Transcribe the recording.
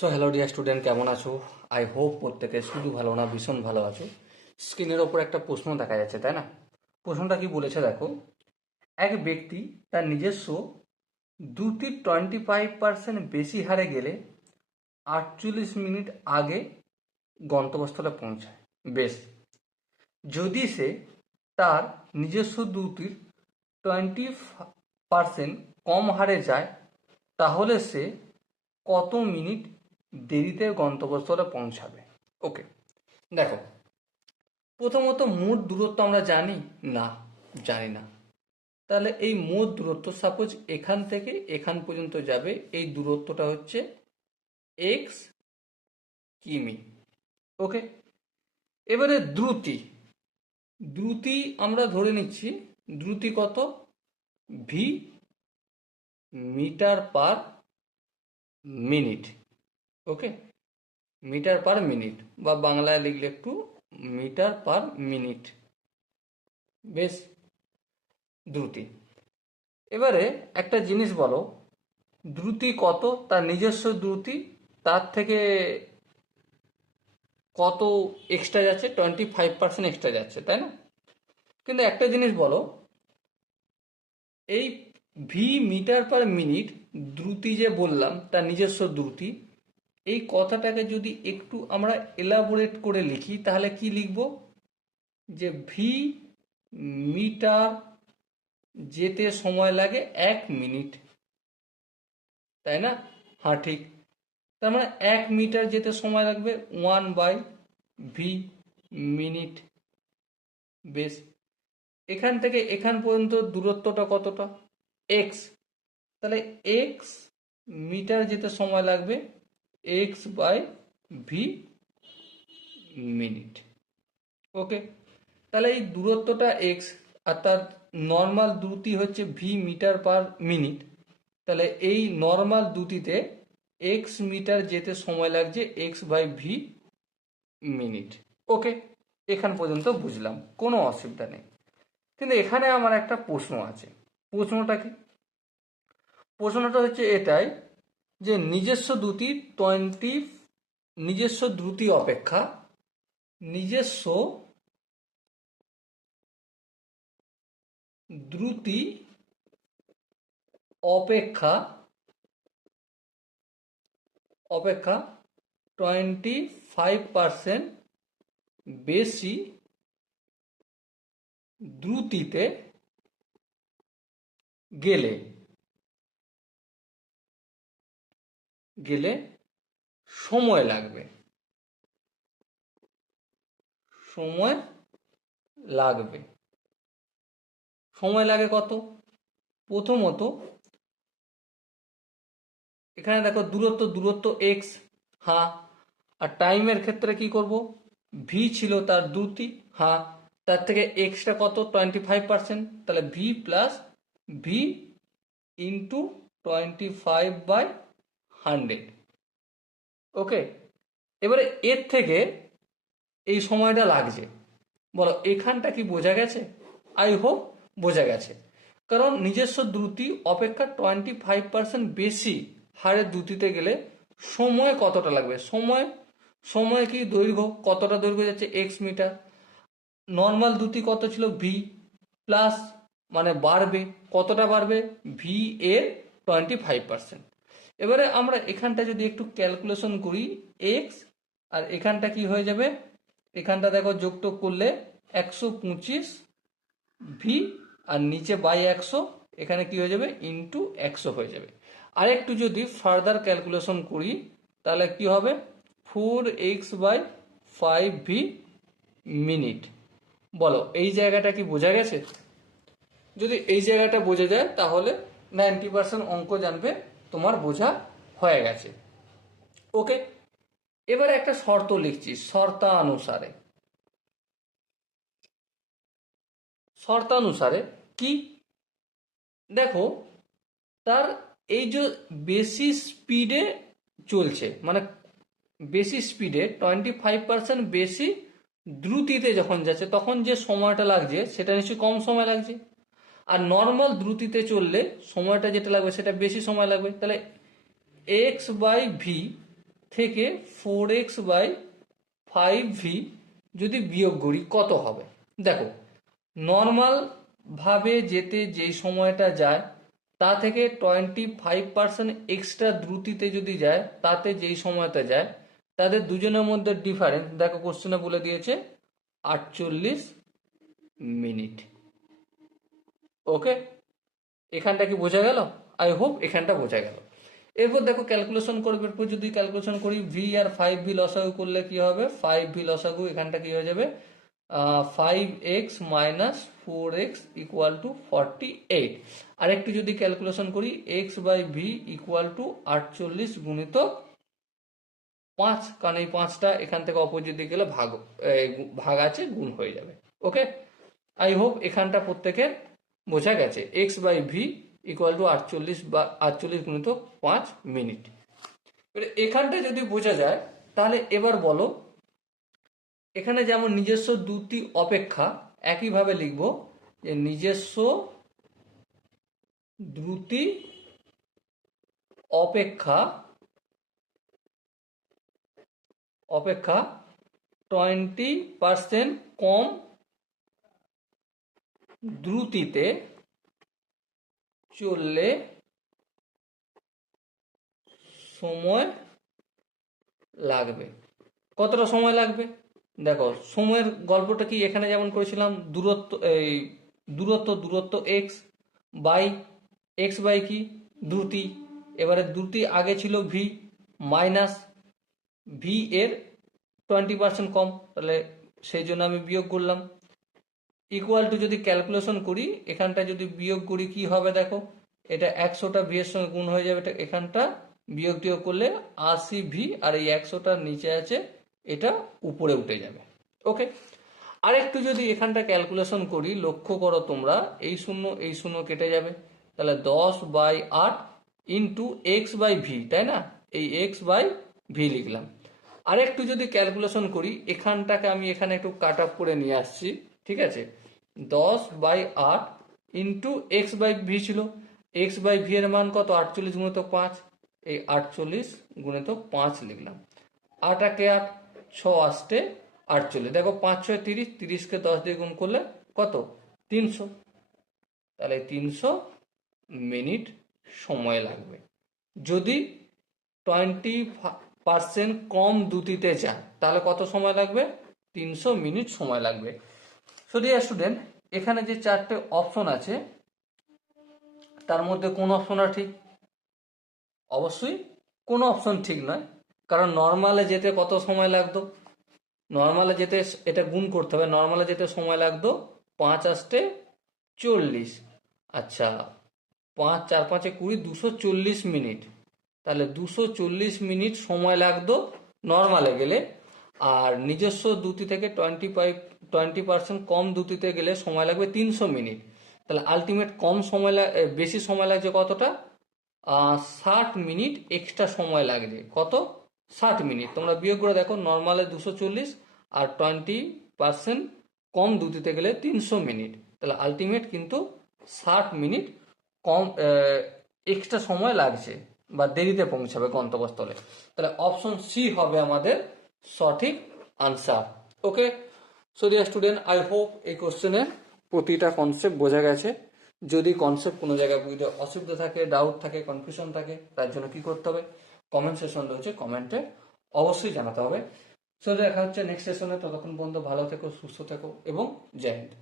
So hello dear student, কেমন আছো? I hope প্রত্যেকে শুধু ভালো না, ভীষণ ভালো আছো। স্ক্রিনের ওপর একটা প্রশ্ন দেখা যাচ্ছে, তাই না? প্রশ্নটা কি বলেছে দেখো। এক ব্যক্তি তার নিজস্ব দ্রুতির 25% বেশি হারে গেলে 48 মিনিট আগে গন্তব্যস্থলে পৌঁছায়। বেশ, যদি সে তার নিজস্ব দ্রুতির 20% কম হারে যায়, তাহলে সে কত মিনিট দেরিতে গন্তব্যস্থলে পৌঁছাবে? ওকে, দেখো, প্রথমত মোট দূরত্ব আমরা জানি না, জানি না। তাহলে এই মোট দূরত্ব, সাপোজ এখান থেকে এখান পর্যন্ত যাবে, এই দূরত্বটা হচ্ছে এক্স কিমি। ওকে, এবারে দ্রুতি, দ্রুতি আমরা ধরে নিচ্ছি দ্রুতি কত, ভি মিটার পার মিনিট। ওকে, মিটার পার মিনিট, বা বাংলায় লিখলে একটু মিটার পার মিনিট। বেশ, দ্রুতি। এবারে একটা জিনিস বলো, দ্রুতি কত, তার নিজস্ব দ্রুতি তার থেকে কত এক্সট্রা যাচ্ছে? 25% এক্সট্রা যাচ্ছে, তাই না? কিন্তু একটা জিনিস বলো, এই ভি মিটার পার মিনিট দ্রুতি যে বললাম, তার নিজস্ব দ্রুতি, এই কথাটাকে যদি একটু আমরা এলাবোরেট করে লিখি, তাহলে কি লিখব? যে ভি মিটার যেতে সময় লাগে 1 মিনিট, তাই না? হ্যাঁ, ঠিক। তার মানে 1 মিটার যেতে সময় লাগবে 1/ভি মিনিট। বেশ, এখান থেকে এখান পর্যন্ত দূরত্বটা কতটা? এক্স। তাহলে এক্স মিটার যেতে সময় লাগবে x/ভি মিনিট। ওকে, তাহলে এই দূরত্বটা এক্স, আর তার নর্মাল দ্রুতি হচ্ছে ভি মিটার পার মিনিট। তাহলে এই নর্মাল দ্রুতিতে এক্স মিটার যেতে সময় লাগছে x/ভি মিনিট। ওকে, এখান পর্যন্ত বুঝলাম, কোনো অসুবিধা নেই। কিন্তু এখানে আমার একটা প্রশ্ন আছে। প্রশ্নটা কি? প্রশ্নটা হচ্ছে এটাই, যে নিজস্ব দ্রুতি অপেক্ষা নিজস্ব দ্রুতি অপেক্ষা অপেক্ষা 25% বেশি দ্রুতিতে গেলে গেলে সময় লাগবে। সময় লাগবে সময় লাগে কত? প্রথমত এখানে দেখো দূরত্ব এক্স, হ্যাঁ। আর টাইমের ক্ষেত্রে কি করব? ভি ছিল তার দ্রুতি, হ্যাঁ। তার থেকে এক্সটা কত? 25%। তাহলে ভি প্লাস ভি ইন্টু 25/100। ওকে, এবারে এর থেকে এই সময়টা লাগছে, বলো এখানটা কি বোঝা গেছে? আই হোপ বোঝা গেছে। কারণ নিজস্ব দ্রুতি অপেক্ষা 25% বেশি হারের দ্রুতিতে গেলে সময় কতটা লাগবে? সময় কি দৈর্ঘ্য, কতটা দৈর্ঘ্য যাচ্ছে? X metre. নর্মাল দ্রুতি কত ছিল? ভি প্লাস, মানে বাড়বে, কতটা বাড়বে? ভি এর 25%। এবারে আমরা এখানটা যদি একটু ক্যালকুলেশন করি, এক্স আর এখানটা কি হয়ে যাবে? এখানটা দেখো যোগটোগ করলে 125 ভি, আর নিচে বাই 100, এখানে কি হয়ে যাবে? ইন্টু 100 হয়ে যাবে। আর একটু যদি ফার্দার ক্যালকুলেশন করি, তাহলে কি হবে? 4x/5ভি মিনিট। বলো এই জায়গাটা কি বোঝা গেছে? যদি এই জায়গাটা বোঝা যায়, তাহলে 90% অঙ্ক জানবে তোমার বোঝা হয়ে গেছে। ওকে, এবারে একটা শর্ত লিখছি, শর্তানুসারে কি? দেখো, তার এই যে বেশি স্পিডে চলছে, মানে বেশি স্পিডে 25% বেশি দ্রুতিতে যখন যাচ্ছে, তখন যে সময়টা লাগছে সেটা নিশ্চয়ই কম সময় লাগছে। আর নর্মাল দ্রুতিতে চললে সময়টা যেটা লাগবে সেটা বেশি সময় লাগবে। তাহলে এক্স বাই ভি থেকে 4x/5v যদি বিয়োগ করি কত হবে? দেখো, নর্মাল ভাবে যেতে যেই সময়টা যায় তা থেকে 25% এক্সট্রা দ্রুতিতে যদি যায় তাতে যেই সময়টা যায়, তাদের দুজনের মধ্যে ডিফারেন্স দেখো কোশ্চেনে বলে দিয়েছে 48 মিনিট। ওকে, এখানটা কি বোঝা গেল? আই হোপ এখানটা বোঝা গেল। এরপর দেখো ক্যালকুলেশন করবে, এরপর যদি ক্যালকুলেশন করি ভি আর 5v লসাগু করলে কি হবে? 5v লসাগু এখানটা কি হয়ে যাবে? 5x - 4x = 48। আর একটু যদি ক্যালকুলেশন করি x/v = 48 গুণিতক 5, কারণ এই 5টা এখান থেকে অপোজিট দিকে গেলে ভাগ আছে, গুণ হয়ে যাবে। ওকে, আই হোপ এখানটা প্রত্যেকের বোঝা গেছে। x/v = 48 গুণিতক 5 মিনিট। এখানটা যদি বোঝা যায় তাহলে এবার বলো, এখানে যেমন নিজস্ব দ্রুতি অপেক্ষা একইভাবে লিখব যে নিজস্ব দ্রুতি অপেক্ষা 20% কম দ্রুতিতে চললে সময় লাগবে। কতটা সময় লাগবে? দেখো, সময়ের গল্পটা কি এখানে যেমন করেছিলাম, দূরত্ব x বাই কি দ্রুতি। এবারে দ্রুতি আগে ছিল ভি মাইনাস ভি এর 20% কম, তাহলে সেই জন্য আমি বিয়োগ করলাম। ইকুয়াল টু যদি ক্যালকুলেশন করি, এখানটা যদি বিয়োগ করি কি হবে? দেখো, এটা 100টা ভি এর সঙ্গে গুণ হয়ে যাবে, এটা এখানটা বিয়োগ টিয়োগ করলে 80v, আর এই 100টার নিচে আছে এটা উপরে উঠে যাবে। ওকে, আর একটু যদি এখানটা ক্যালকুলেশন করি, লক্ষ্য করো তোমরা, এই শূন্য কেটে যাবে, তাহলে 10/8 ইন্টু x/v, তাই না? এই x/v লিখলাম। আর একটু যদি ক্যালকুলেশন করি, এখানটাকে আমি এখানে একটু কাট আপ করে নিয়ে আসছি, ঠিক আছে? 10/8 ইন্টু x/v ছিল, x/v এর মান কত? 48 গুণিতক 5, এই 48 গুণিতক 5 লিখলাম। 8 × 8 6 8 48, দেখো 5 6 30, 30কে 10 দিয়ে গুণ করলে কত? 300, তাহলে 300 মিনিট সময় লাগবে যদি 20% কম দ্রুতিতে যায়, তাহলে কত সময় লাগবে? 300 মিনিট সময় লাগবে। সো ডিয়ার স্টুডেন্ট, এখানে যে 4টে অপশন আছে তার মধ্যে কোন অপশনটা ঠিক? অবশ্যই কোনো অপশন ঠিক নয়, কারণ নর্মালে যেতে কত সময় লাগতো? নর্মালে যেতে এটা গুণ করতে হবে, নর্মালে যেতে সময় লাগতো 5 8 40। আচ্ছা, 5 4 5 20, 240 মিনিট, তাহলে 240 মিনিট সময় লাগতো নর্মালে গেলে। আর নিজস্ব দ্রুতি থেকে 20% কম দ্রুতিতে গেলে সময় লাগবে 300 মিনিট। তাহলে আলটিমেট বেশি সময় লাগছে কতটা? 60 মিনিট এক্সট্রা সময় লাগছে। কত? 60 মিনিট। তোমরা বিয়োগ করে দেখো, নর্মালে 240 আর 20% কম দ্রুতিতে গেলে 300 মিনিট, তাহলে আলটিমেট কিন্তু 60 মিনিট কম এক্সট্রা সময় লাগছে বা দেরিতে পৌঁছাবে গন্তব্যস্থলে। তাহলে অপশন সি হবে আমাদের সঠিক answer. Okay, so dear student, I hope এই কোশ্চেনের প্রতিটা কনসেপ্ট বোঝা গেছে। যদি কনসেপ্ট কোনো জায়গায় বুঝতে অসুবিধা থাকে, ডাউট থাকে, কনফিউশন থাকে, তার জন্য কি করতে হবে? কমেন্ট সেশন রয়েছে, কমেন্টে অবশ্যই জানাতে হবে। সো দেখা হচ্ছে নেক্সট সেশনে। ততক্ষণ পর্যন্ত ভালো থেকো, সুস্থ থেকো এবং জয় হিন্দ।